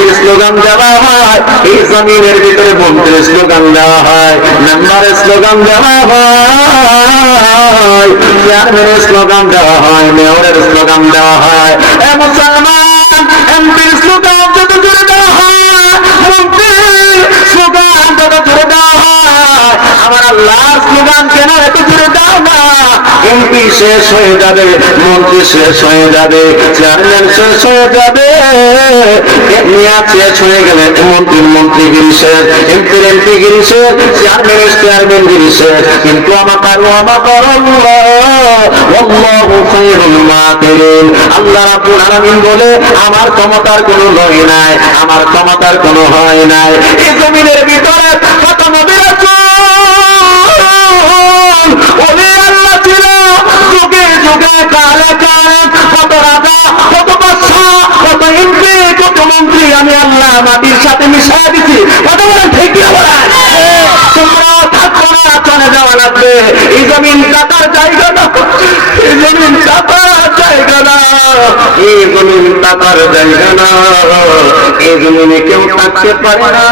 এমপির স্লোগান দেওয়া হয়, এই জমিনের ভিতরে মন্ত্রীর স্লোগান দেওয়া হয়, মেম্বারের স্লোগান দেওয়া হয়, চেয়ারম্যানের স্লোগান দেওয়া হয়, মেয়রের স্লোগান দেওয়া হয়। মুসলমান, এমপির স্লোগান যত জোরে দেওয়া হয়, মন্ত্রীর স্লোগান তত জোরে দেওয়া হয়। আমার আল্লাহর স্লোগান কেন এত জোরে দাও না? এমপি শেষ হয়ে যাবে, মন্ত্রী শেষ হয়ে যাবে, চেয়ারম্যান শেষ হয়ে যাবে, মেয়াদ শেষ হয়ে গেলে মন্ত্রীগিরি শেষ, এমপির এমপিগিরি শেষ, চেয়ারম্যানের চেয়ারম্যানগিরি শেষ। কিন্তু আল্লাহ রাব্বুল আলামিন বলে আমার ক্ষমতার কোনো নয় নাই, আমার ক্ষমতার কোনো হয় নাই। এই জমিনের ভিতরে কত নবী রাসূল ওলি আল্লাহ ছিল, যুগে যুগে কালে কালে কত রাজা, কত বাদশা, কত এমপি, কত মন্ত্রী আমি আল্লাহ মাটির সাথে মিশিয়ে দিচ্ছি। কত বলেন ঠিক না? বলেন তোমরা থাকবো না, চলে যাওয়া লাগবে। এই জমিন টাকার জায়গা না, এই জমিন টাকার জায়গা না, এই জমিন টাকার জায়গা না, এই জমিনে কেউ থাকতে পারে না।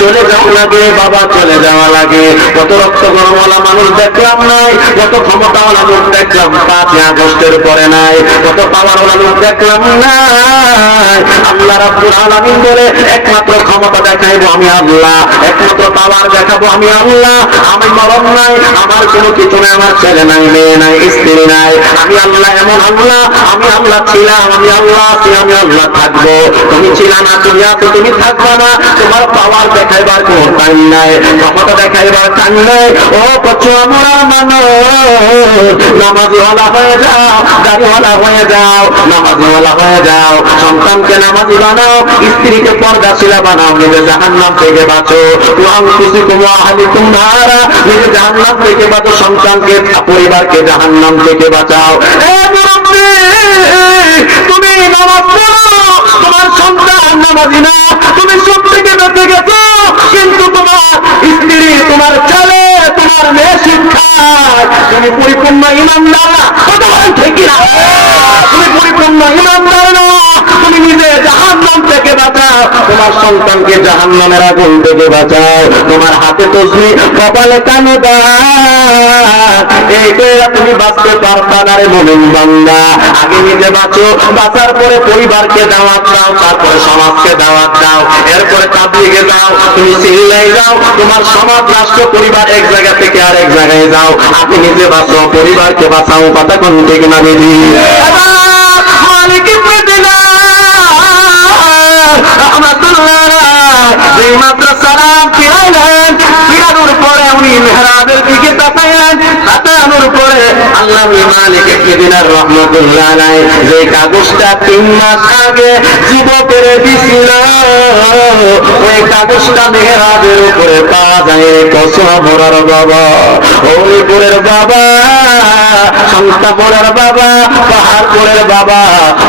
চলে যাওয়া লাগে বাবা, চলে যাওয়া লাগে। কত রক্ত গরমওয়ালা মানুষ দেখলাম নাই, কত ক্ষমতাওয়ালা লোক দেখলাম 5 আগস্টের পরে নাই, কত পাওয়ারওয়ালা লোক দেখলাম নাই। আল্লাহ রাব্বুল আলামিন বলে একমাত্র ক্ষমতা দেখাইবো আমি আল্লাহ, একমাত্র পাওয়ার দেখাবো আমি আল্লাহ। আমি মরণ নাই, আমার কোনো কিছু নাই, আমার ছেলে নাই, মেয়ে নাই, স্ত্রী নাই। আমি আল্লাহ এমন আল্লাহ, আমি আল্লাহ ছিলাম, আমি আল্লাহ আছি, আমি আল্লাহ থাকবো। তুমি ছিল না, তুমি আছো, তুমি থাকবা না। তোমার পাওয়ার দেখাইবার কোনো টাইম নাই, ক্ষমতা দেখাইবার টাইম নাই। ও কচ্ছ আমরা মানুষ, নামাজিওয়ালা হয়ে যাও, দাড়িওয়ালা হয়ে যাও, নামাজিওয়ালা হয়ে যাও, সন্তানকে নামাজি বানাও, স্ত্রীকে পর্দাশীলা বানাও, নিজে জাহান্নাম থেকে বাঁচো। নিজে জাহান্নাম থেকে বাঁচো, সন্তানকে পরিবারকে জাহান্নাম থেকে বাঁচাও। তুমি নামাজ পড়ো, তোমার সন্তান নামাজি না, তুমি সব থেকে বেঁচে গেছো, কিন্তু তোমার স্ত্রী, তোমার ছেলে, তোমার মেয়ে শিক্ষায় তুমি পরিপূর্ণ ইমানদার না। কত বলেন ঠিক না? তুমি পরিপূর্ণ ইমানদার না, তুমি নিজে জাহান্নাম থেকে বাঁচাও, তোমার সন্তানকে জাহান্নামের আগুন থেকে বাঁচাও। তোমার হাতে তসবি, কপালে কানে দাঁত, এই কইরা তুমি বাঁচতে পারবা না রে মুমিন বান্দা। আগে নিজে বাঁচো, বাঁচার পরে পরিবারকে দাওয়াত দাও, তারপরে সমাজকে দাওয়াত দাও, এরপরে তাবলীগে যাও, তুমি চিল্লাই যাও, তোমার সমাজ, রাষ্ট্র, পরিবার এক জায়গা থেকে আরেক জায়গায় যাও। আপনি নিজে বাঁচো, পরিবারকে বাঁচাও। কথা কোন ঠিক না দিদি? মালিক ইবনে দিনার রাহমাতুল্লাহ যেই মাত্র সালাম ফিরাইলেন, ফিরানোর পরে উনি মেহরাবের দিকে তাকাইলেন, তাকানোর পরে আল্লাহ মালিক ইবনে দিনার রাহমাতুল্লাহ আলাইহি যে কাগজটা 3 মাস আগে যুবকের দিছিল, ওই কাগজটা মেহরাবের উপরে পাওয়া যায়। কসম মোরার বাবা, ওলিপুরের বাবা, সন্তাপুরের বাবা, পাহাড়পুরের বাবা,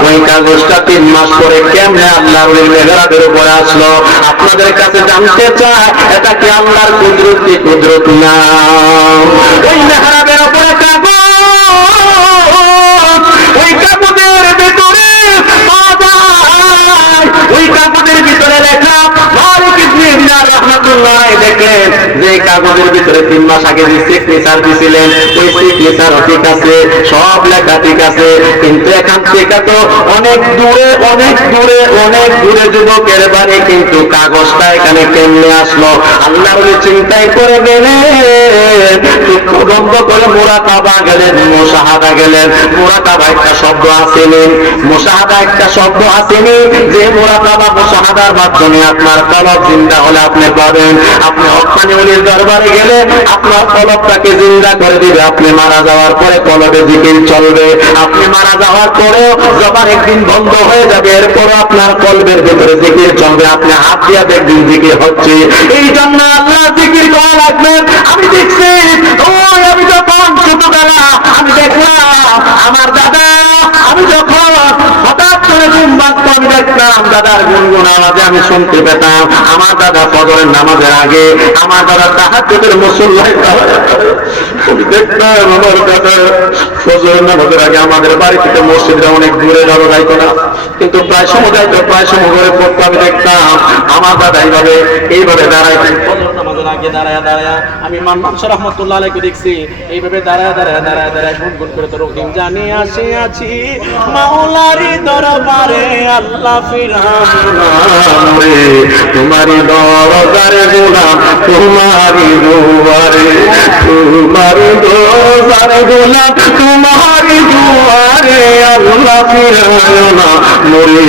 ওই কাগজটা 3 মাস পরে কেমনে আল্লাহর ওই মেহরাবের উপরে আসলো? আপনাদের কাছে জানতে চাই, এটা কি আল্লাহর কুদরত না? ওই মেহরাবের উপরে কাগজ, ওই কাগজের ভিতরে পাওয়া যায়, ওই কাগজের ভিতরে লেখা মালিক ইবনে দিনার রাহমাতুল্লাহ দেখলেন যে কাগজের ভিতরে 3 মাস আগে যে সিগনেচার দিছিলেন, ওই সিগনেচার ঠিক আছে, সব লেখা ঠিক আছে, কিন্তু এখান থেকে তো অনেক দূরে, অনেক দূরে, অনেক দূরে যুবকের বাড়ি, কিন্তু কাগজটা এখানে কেমনে আসলো? আল্লাহর ওলি চিন্তাই করে গেলেন, চক্ষু বন্ধ করে মুরাকাবা গেলেন, মুশাহাদা গেলেন। মুরাকাবা একটা শব্দ আসেনি, মুশাহাদা একটা শব্দ আসেনি, যে মুরাকাবা মুশাহাদার মাধ্যমে আপনার কলব জিন্দা হলে আপনি পাবেন। আপনি হক্কানি ওলির দরবারে গেলে আপনার কলবটাকে জিন্দা করে দিবে। আপনি মারা যাওয়ার পরে কলবে জিকির চলবে, আপনি মারা যাওয়ার পরেও জবান একদিন বন্ধ হয়ে যাবে, এরপরও আপনার কলবের ভিতরে জিকির চলবে। আপনি হাত দিয়া দেখবেন জিকির হচ্ছে। এই জন্য আল্লাহ জিকির করা লাগবে। আমি দেখছি, ওই আমি যখন ছোটবেলা আমি দেখলাম আমার দাদা, আমি যখন হঠাৎ করে ঘুম ভাঙতো, আমি দেখলাম দেখতাম দাদার গুনগুন আওয়াজে আমি শুনতে পেতাম আমার দাদা ফজরের নামাজের আগে আমার দাদা তাহাজ্জুদের মুসল্লায় দেখতাম আমার দাদা ফজরের নামাজের আগে আমাদের বাড়ি থেকে মসজিদে অনেক দূরে যাওয়া যাইতো না, কিন্তু প্রায় সময় যাইতো, প্রায় সময় করে পড়তো। আমি দেখতাম আমার দাদা এইভাবে দাঁড়াইতেন ফজরের নামাজের আগে দাঁড়ায় দাঁড়ায়। আমি মান্নান শাহ রহমাতুল্লাহ আলাইহি দেখছি এইভাবে দাঁড়ায় দাঁড়ায় দাঁড়ায় দাঁড়ায় গুনগুন করে তো রহিম জানি আসিয়াছি মাওলারি দরবারে আল্লাহ ফিরাবে তোমারি দরবারে গোলাম তোমারি দুয়ারে তোমারি দরবারে গোলাম তোমারি দুয়ারে আল্লাহ ফিরায় না মোরে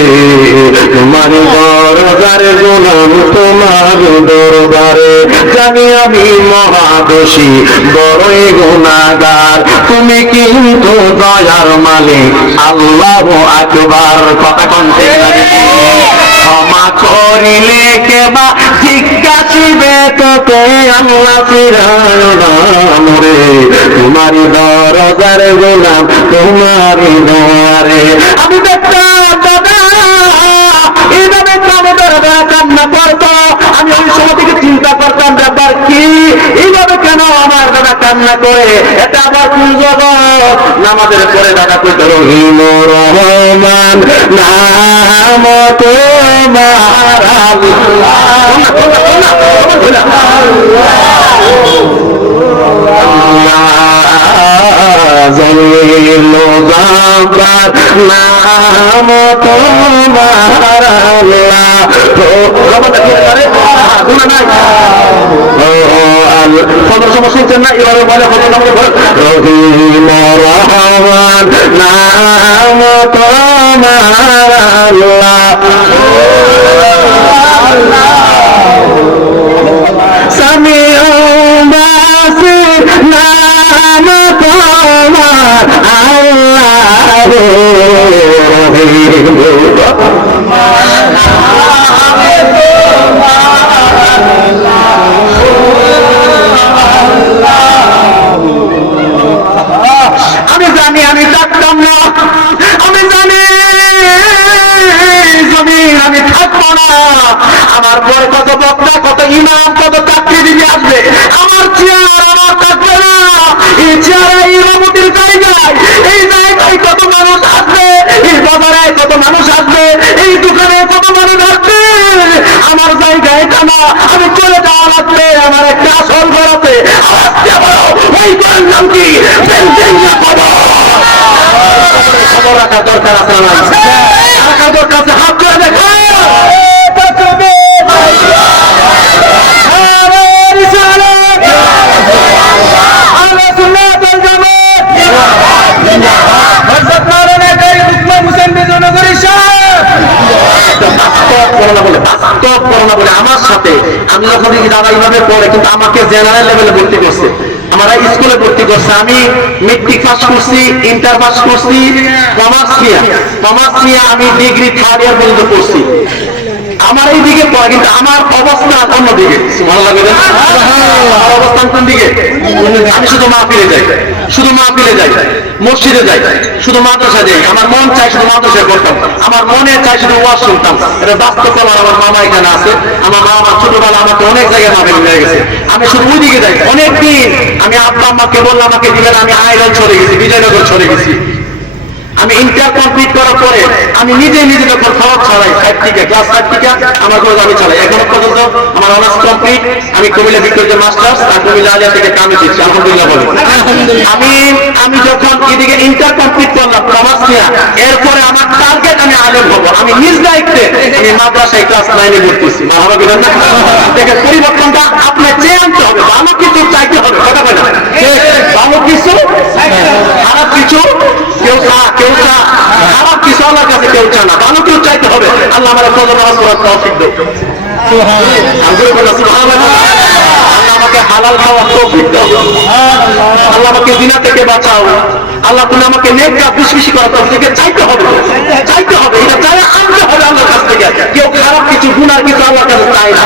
তোমারি দরবারে গোলাম তোমারি দরবারে। জানি আমি মহাদোষী বড়ই গুনাহগার, তুমি কিন্তু দয়ার মালিক আল্লাহু আকবার। কথা কণ্ঠে ক্ষমা করিলে কেবা জিজ্ঞাসিবে তোকে আল্লাহ ফিরায় না মোরে তোমারি দরবারে গোলাম তোমারি দুয়ারে। আমি দেখতাম দাদা এইভাবে কান্না করতো। আমি ওই সময় থেকে চিন্তা করতাম ব্যাপার কি, এইভাবে কেন আমার দাদা কান্না করে, এটা আবার কোন জগৎ। নামাজের পরে দাদা কইত রহিম রহমান নাম তোমার জলিল জাবার নাম তোমার আল্লাহ। শুনছেন না এবারে বলে রহিম রহমান নাম তোমার আল্লাহ। সামিউ বাসির নাম তোমার আল্লাহ। রহিম আমি জানি আমি থাকতাম না, আমি জানি জমিন আমি থাকবো না। আমার পরে কত বক্তা, কত ইমাম, কত চাকরিজীবী আসবে, আমার চেয়ার আমার থাকবে না। এই চেয়ারে ইমামতির জায়গায়, এই জায়গায় কত মানুষ আসবে, এই বাজারে কত মানুষ আসবে, এই দোকানে কত মানুষ আসবে। আমার জায়গায় এটা না, আমি চলে যাওয়া লাগবে। আমার একটা আসল ঘর আছে, ওই ঘরের নাম কি খবর রাখার দরকার আছে না, রাখার দরকার আছে। হাত করে দেখো আমার সাথে আমি যখন দাদা এইভাবে পড়ে, কিন্তু আমাকে জেনারেল লেভেলে ভর্তি করছে, আমরা স্কুলে ভর্তি করছে। আমি মেট্রিক পাস করছি, ইন্টার পাস করছি, কমার্স নিয়ে আমি ডিগ্রি 3rd ইয়ার পর্যন্ত পড়ছি। আমার এই দিকে পড়া, কিন্তু আমার অবস্থান অন্যদিকে। ভালো লাগে না? আমার অবস্থান কোন দিকে? আমি শুধু মাহফিলে যাই, শুধু মাহফিলে যাই, মসজিদে যাই, শুধু মাদ্রাসায় যাই। আমার মন চাই শুধু মাদ্রাসায় পড়তাম, আমার মনে চাই শুধু ওয়াজ শুনতাম। এটা বাস্তব। আমার মামা এখানে আছে, আমার মামা ছোটবেলা আমাকে অনেক জায়গায় মাহফিল নিয়ে গেছে। আমি শুধু ওই দিকে যাই অনেকদিন। আমি আব্বা আম্মাকে বললাম আমাকে দিবেন, আমি আইরন চলে গেছি, বিজয়নগর চলে গেছি। আমি ইন্টার কমপ্লিট করার পরে আমি নিজে নিজে যখন খরচ ছাড়াই ক্লাস 5 থেকে আমার কোনো আমি চালাই এখনো পর্যন্ত। আমার অনার্স কমপ্লিট, আমি কুমিল্লা ভিক্টোরিয়া মাস্টার্স আর কুমিল্লা আলিয়া থেকে কামে দিচ্ছি, আলহামদুলিল্লাহ বলে। আমি যখন এদিকে ইন্টার কমপ্লিট করলাম কমার্স নিয়ে, এরপরে আমার টার্গেট আমি আলেম হবো। আমি নিজ দায়িত্বে আমি মাদ্রাসায় ক্লাস 9-এ ভর্তিছি। মাহবা কিনা না দেখেন, পরিবর্তনটা আপনার চেয়ে আনতে হবে, ভালো কিছু চাইতে হবে। কথা বলে ভালো কিছু, খারাপ কিছু কেউ খারাপ কিছু আমার কাছে কেউ চায় না, ভালো কেউ চাইতে হবে। আল্লাহ আমার ফজর নামাজ পড়ার তৌফিক দাও। আল্লাহ আমাকে হালাল খাওয়ার তৌফিক দাও। আল্লাহ আমাকে জিনা থেকে বাঁচাও। আল্লাহ তুমি আমাকে নেক কাজ বেশি বেশি করার তৌফিক চাইতে হবে, চাইতে হবে। এটা চাই আনতে হবে আল্লাহর কাছ থেকে। কেউ খারাপ কিছু, গুনার কিছু আল্লাহর কাছে চাই না,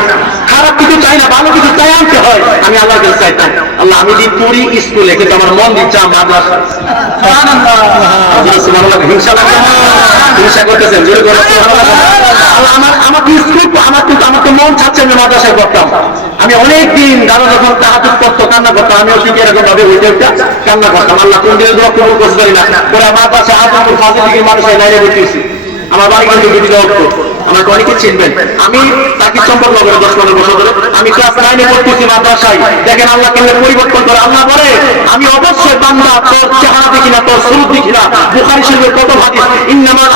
খারাপ কিছু চাই না, ভালো কিছু চাই আনতে হয়। আমি আল্লাহর কাছে চাইতাম আল্লাহ আমি দিন পড়ি স্কুলে, কিন্তু আমার মন দিচ্ছে মাদ্রাসা। হিংসা করতেছেন, জোরে করে আমাকে স্কুল আমাকে মন চাচ্ছে আমি মাদ্রাসায় করতাম। আমি অনেকদিন দাদা যখন তাহাজুদ করতো কান্না করতাম, আমিও ঠিক এরকম ভাবে ওই যে কান্না করতাম, আল্লাহ কোন দিনে দোয়া কবুল করতে পারি না। পরে আমার পাশে আজমপুর ফাঁসি থেকে মানুষের লাইনে বেরিয়েছি। আমার বাড়ি কিন্তু বিদ্যা উঠতো, আমাকে অনেকে চিনবেন। আমি তাকে সম্পর্ক করে 10-15 বছর ধরে আমি ক্লাস 9-এ পড়তেছি মাদ্রাসায়। দেখেন আল্লাহ কেমন পরিবর্তন করে। আল্লাহ বলে আমি অবশ্যই বান্দা তোর চেহারা দেখি না, তোর সুরত দেখি না। বুখারী শরীফের কত হাদিস, ইন্নামাল